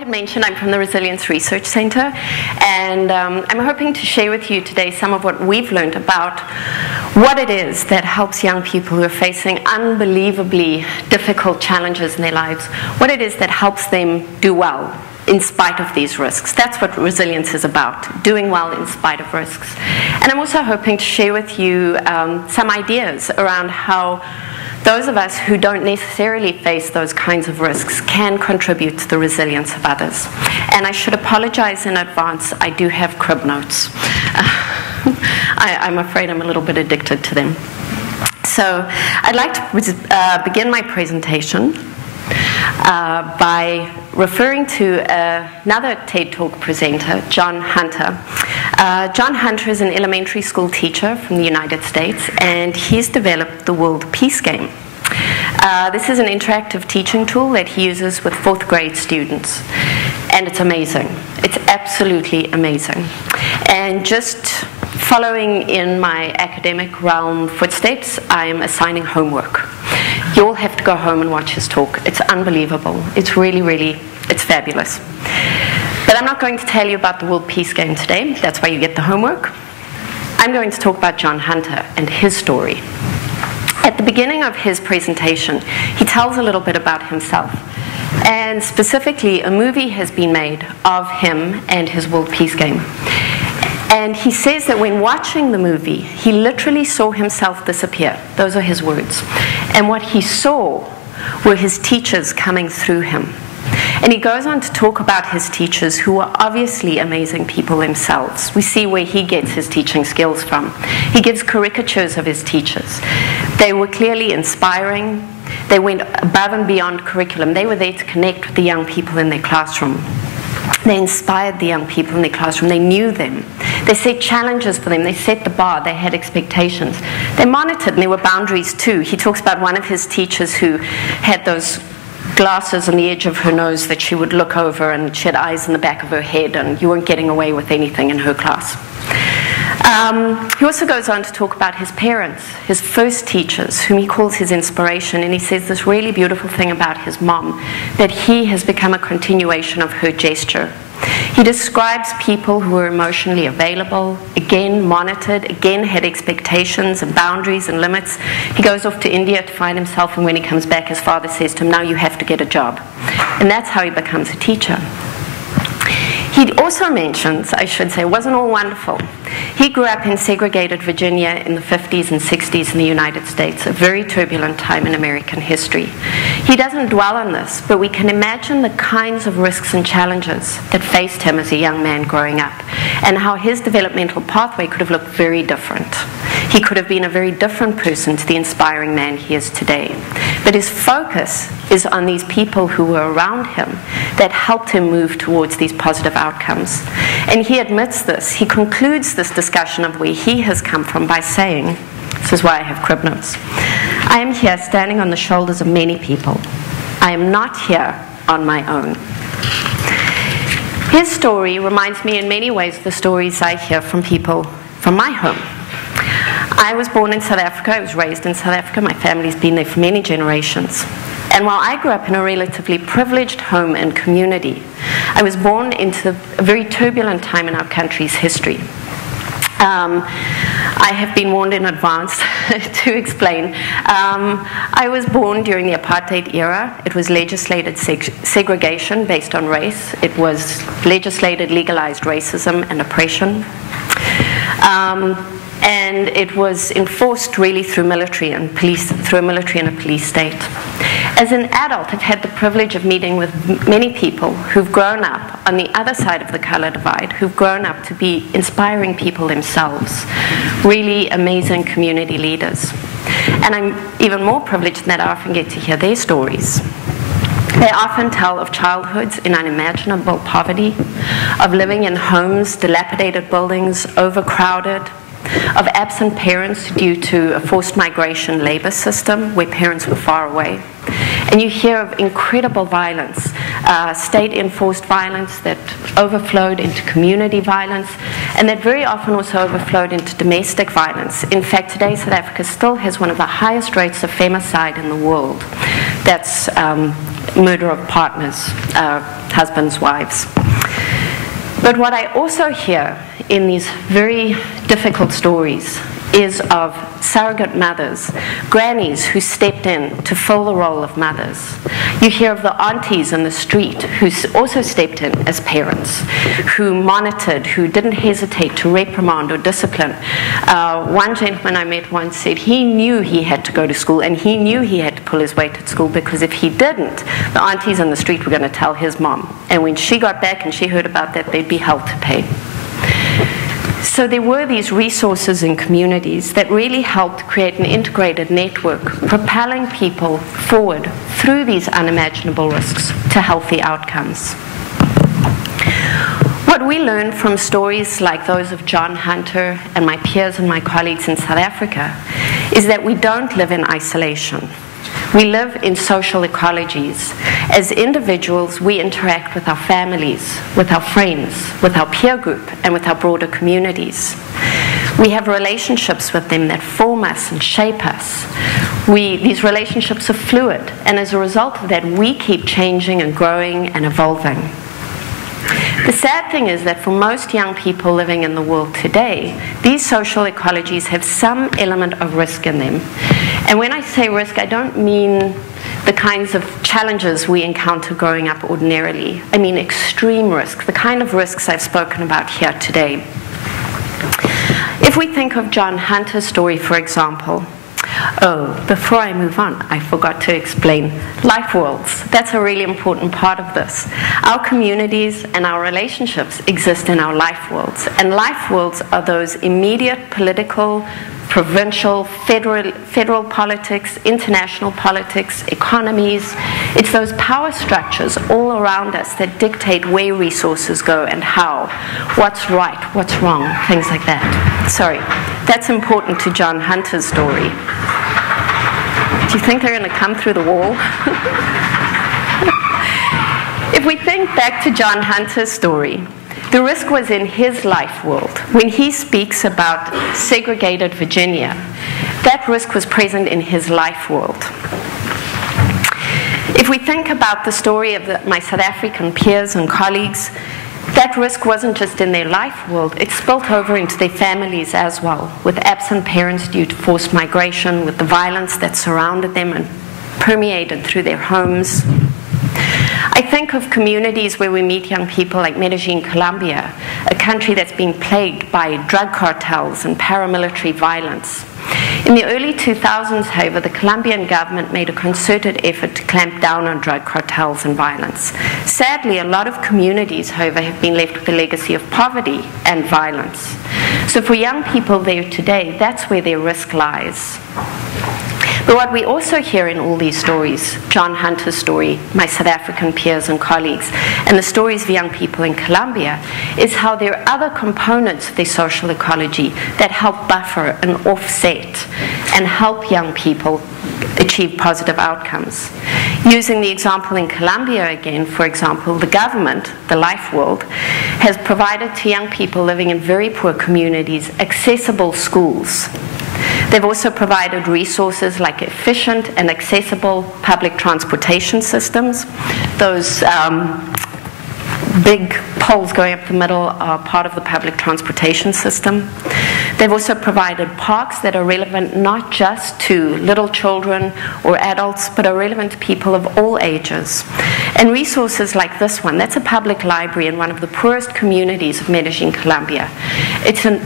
I mentioned I'm from the Resilience Research Center, and I'm hoping to share with you today some of what we've learned about what it is that helps young people who are facing unbelievably difficult challenges in their lives, what it is that helps them do well in spite of these risks. That's what resilience is about, doing well in spite of risks. And I'm also hoping to share with you some ideas around how those of us who don't necessarily face those kinds of risks can contribute to the resilience of others. And I should apologize in advance, I do have crib notes. I'm afraid I'm a little bit addicted to them. So I'd like to begin my presentation by referring to another TED Talk presenter, John Hunter. John Hunter is an elementary school teacher from the United States, and he's developed the World Peace Game. This is an interactive teaching tool that he uses with 4th grade students, and it's amazing. It's absolutely amazing. And just following in my academic realm footsteps, I'm assigning homework. You all have to go home and watch his talk. It's unbelievable. It's really, it's fabulous. But I'm not going to tell you about the World Peace Game today. That's why you get the homework. I'm going to talk about John Hunter and his story. At the beginning of his presentation, he tells a little bit about himself. And specifically, a movie has been made of him and his World Peace Game. And he says that when watching the movie, he literally saw himself disappear. Those are his words. And what he saw were his teachers coming through him. And he goes on to talk about his teachers, who are obviously amazing people themselves. We see where he gets his teaching skills from. He gives caricatures of his teachers. They were clearly inspiring. They went above and beyond curriculum. They were there to connect with the young people in their classroom. They inspired the young people in their classroom. They knew them. They set challenges for them. They set the bar. They had expectations. They monitored, and there were boundaries too. He talks about one of his teachers who had those glasses on the edge of her nose that she would look over, and she had eyes in the back of her head, and you weren't getting away with anything in her class. He also goes on to talk about his parents, his first teachers, whom he calls his inspiration, and he says this really beautiful thing about his mom, that he has become a continuation of her gesture. He describes people who were emotionally available, again monitored, again had expectations and boundaries and limits. He goes off to India to find himself, and when he comes back, his father says to him, now you have to get a job. And that's how he becomes a teacher. He also mentions, I should say, it wasn't all wonderful. He grew up in segregated Virginia in the 50s and 60s in the United States, a very turbulent time in American history. He doesn't dwell on this, but we can imagine the kinds of risks and challenges that faced him as a young man growing up, and how his developmental pathway could have looked very different. He could have been a very different person to the inspiring man he is today. But his focus is on these people who were around him that helped him move towards these positive outcomes. And he admits this. He concludes this discussion of where he has come from by saying, this is why I have crib notes, I am here standing on the shoulders of many people. I am not here on my own. His story reminds me in many ways of the stories I hear from people from my home. I was born in South Africa. I was raised in South Africa. My family's been there for many generations. And while I grew up in a relatively privileged home and community, I was born into a very turbulent time in our country's history. I have been warned in advance to explain. I was born during the apartheid era. It was legislated segregation based on race. It was legislated, legalized racism and oppression. And it was enforced really through military and police, through a military and a police state. As an adult, I've had the privilege of meeting with many people who've grown up on the other side of the color divide, who've grown up to be inspiring people themselves, really amazing community leaders. And I'm even more privileged that I often get to hear their stories. They often tell of childhoods in unimaginable poverty, of living in homes, dilapidated buildings, overcrowded, of absent parents due to a forced migration labor system where parents were far away. And you hear of incredible violence state-enforced violence that overflowed into community violence, and that very often also overflowed into domestic violence. In fact, today South Africa still has one of the highest rates of femicide in the world. That's murder of partners, husbands, wives. But what I also hear in these very difficult stories is of surrogate mothers, grannies who stepped in to fill the role of mothers. You hear of the aunties in the street who also stepped in as parents, who monitored, who didn't hesitate to reprimand or discipline. One gentleman I met once said he knew he had to go to school, and he knew he had to pull his weight at school, because if he didn't, the aunties in the street were going to tell his mom. And when she got back and she heard about that, they'd be held to pay. So there were these resources in communities that really helped create an integrated network, propelling people forward through these unimaginable risks to healthy outcomes. What we learned from stories like those of John Hunter and my peers and my colleagues in South Africa is that we don't live in isolation. We live in social ecologies. As individuals, we interact with our families, with our friends, with our peer group, and with our broader communities. We have relationships with them that form us and shape us. These relationships are fluid, and as a result of that, we keep changing and growing and evolving. The sad thing is that for most young people living in the world today, these social ecologies have some element of risk in them. And when I say risk, I don't mean the kinds of challenges we encounter growing up ordinarily. I mean extreme risk, the kind of risks I've spoken about here today. If we think of John Hunter's story, for example, before I move on, I forgot to explain life worlds. That's a really important part of this. Our communities and our relationships exist in our life worlds. And life worlds are those immediate political, provincial, federal politics, international politics, economies. It's those power structures all around us that dictate where resources go and how, what's right, what's wrong, things like that. Sorry, that's important to John Hunter's story. Do you think they're going to come through the wall? If we think back to John Hunter's story, the risk was in his life world. When he speaks about segregated Virginia, that risk was present in his life world. If we think about the story of my South African peers and colleagues, that risk wasn't just in their life world, it spilt over into their families as well, with absent parents due to forced migration, with the violence that surrounded them and permeated through their homes. I think of communities where we meet young people like Medellin, Colombia, a country that's been plagued by drug cartels and paramilitary violence. In the early 2000s, however, the Colombian government made a concerted effort to clamp down on drug cartels and violence. Sadly, a lot of communities, however, have been left with a legacy of poverty and violence. So for young people there today, that's where their risk lies. But what we also hear in all these stories, John Hunter's story, my South African peers and colleagues, and the stories of young people in Colombia, is how there are other components of their social ecology that help buffer and offset and help young people achieve positive outcomes. Using the example in Colombia again, for example, the government, the life world, has provided to young people living in very poor communities accessible schools. They've also provided resources like efficient and accessible public transportation systems. Those big poles going up the middle are part of the public transportation system. They've also provided parks that are relevant not just to little children or adults, but are relevant to people of all ages. And resources like this one, that's a public library in one of the poorest communities of Medellin, Colombia. It's an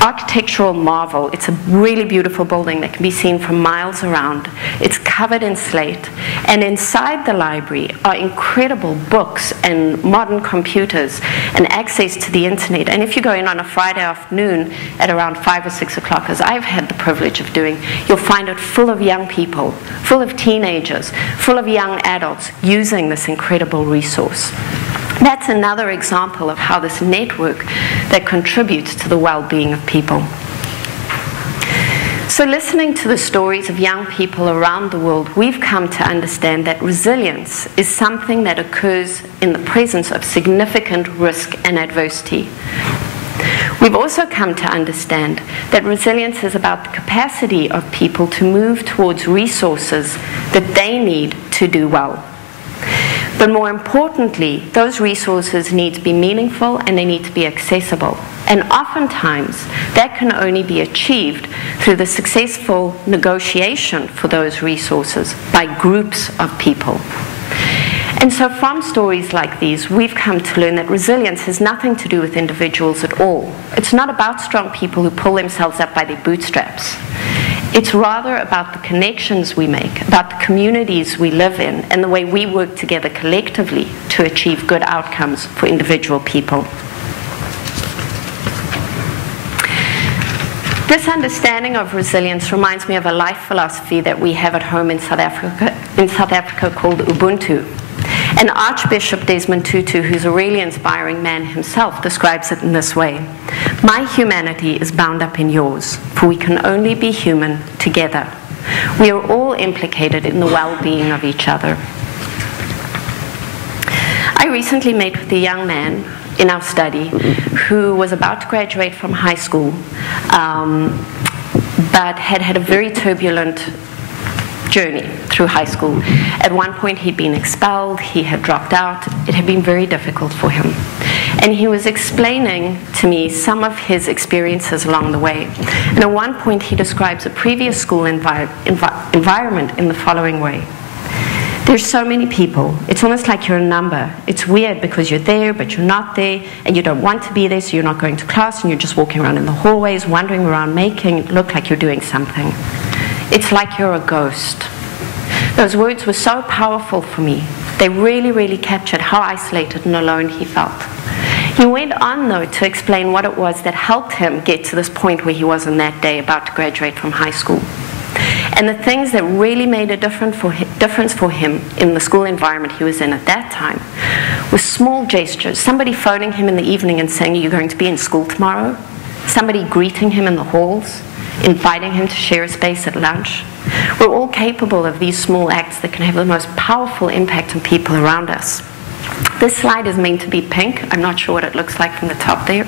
architectural marvel. It's a really beautiful building that can be seen from miles around. It's covered in slate, and inside the library are incredible books and modern computers and access to the internet. And if you go in on a Friday afternoon at around 5 or 6 o'clock, as I've had the privilege of doing, you'll find it full of young people, full of teenagers, full of young adults using this incredible resource. That's another example of how this network that contributes to the well-being of people. So listening to the stories of young people around the world, we've come to understand that resilience is something that occurs in the presence of significant risk and adversity. We've also come to understand that resilience is about the capacity of people to move towards resources that they need to do well. But more importantly, those resources need to be meaningful and they need to be accessible. And oftentimes, that can only be achieved through the successful negotiation for those resources by groups of people. And so from stories like these, we've come to learn that resilience has nothing to do with individuals at all. It's not about strong people who pull themselves up by their bootstraps. It's rather about the connections we make, about the communities we live in, and the way we work together collectively to achieve good outcomes for individual people. This understanding of resilience reminds me of a life philosophy that we have at home in South Africa called Ubuntu. And Archbishop Desmond Tutu, who's a really inspiring man himself, describes it in this way: "My humanity is bound up in yours, for we can only be human together. We are all implicated in the well-being of each other." I recently met with a young man in our study who was about to graduate from high school, but had had a very turbulent journey through high school. At one point he'd been expelled, he had dropped out, it had been very difficult for him. And he was explaining to me some of his experiences along the way. And at one point he describes a previous school environment in the following way: "There's so many people, it's almost like you're a number. It's weird because you're there, but you're not there, and you don't want to be there, so you're not going to class, and you're just walking around in the hallways, wandering around, making it look like you're doing something. It's like you're a ghost." Those words were so powerful for me. They really, really captured how isolated and alone he felt. He went on, though, to explain what it was that helped him get to this point where he was on that day about to graduate from high school. And the things that really made a difference for him in the school environment he was in at that time were small gestures. Somebody phoning him in the evening and saying, "Are you going to be in school tomorrow?" Somebody greeting him in the halls, inviting him to share a space at lunch. We're all capable of these small acts that can have the most powerful impact on people around us. This slide is meant to be pink. I'm not sure what it looks like from the top there.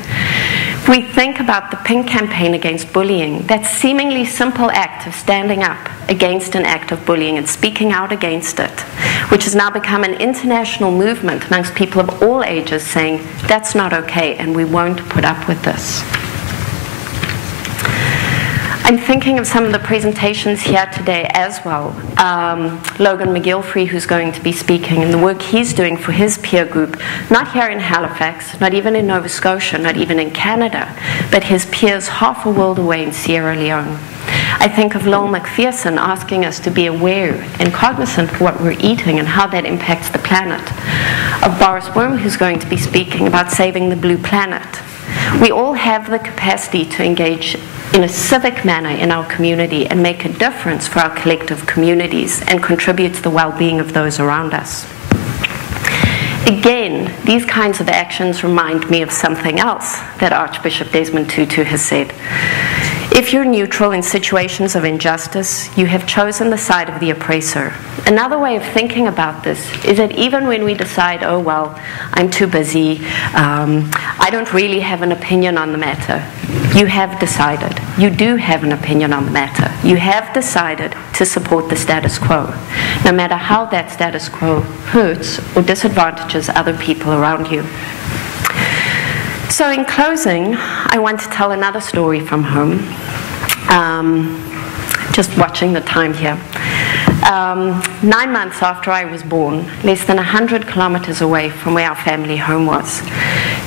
If we think about the Pink campaign against bullying, that seemingly simple act of standing up against an act of bullying and speaking out against it, which has now become an international movement amongst people of all ages saying, "That's not okay and we won't put up with this." I'm thinking of some of the presentations here today as well. Logan McGilfrey, who's going to be speaking, and the work he's doing for his peer group, not here in Halifax, not even in Nova Scotia, not even in Canada, but his peers half a world away in Sierra Leone. I think of Lowell McPherson asking us to be aware and cognizant of what we're eating and how that impacts the planet. Of Boris Worm, who's going to be speaking about saving the blue planet. We all have the capacity to engage in a civic manner in our community and make a difference for our collective communities and contribute to the well-being of those around us. Again, these kinds of actions remind me of something else that Archbishop Desmond Tutu has said. If you're neutral in situations of injustice, you have chosen the side of the oppressor. Another way of thinking about this is that even when we decide, "Oh, well, I'm too busy, I don't really have an opinion on the matter," you have decided. You do have an opinion on the matter. You have decided to support the status quo, no matter how that status quo hurts or disadvantages other people around you. So in closing, I want to tell another story from home. Just watching the time here. 9 months after I was born, less than 100 kilometers away from where our family home was,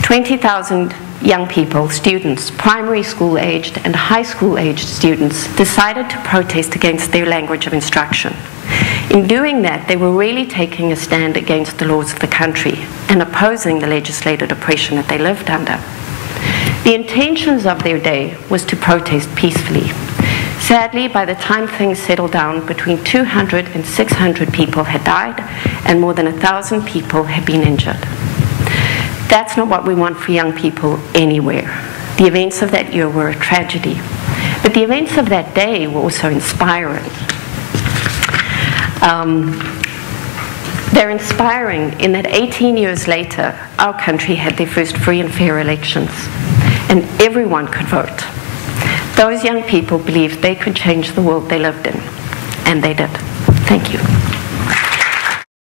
20,000 young people, students, primary school aged and high school aged students, decided to protest against their language of instruction. In doing that, they were really taking a stand against the laws of the country and opposing the legislated oppression that they lived under. The intentions of their day was to protest peacefully. Sadly, by the time things settled down, between 200 and 600 people had died and more than 1,000 people had been injured. That's not what we want for young people anywhere. The events of that year were a tragedy. But the events of that day were also inspiring. They're inspiring in that 18 years later, our country had their first free and fair elections, and everyone could vote. Those young people believed they could change the world they lived in, and they did. Thank you.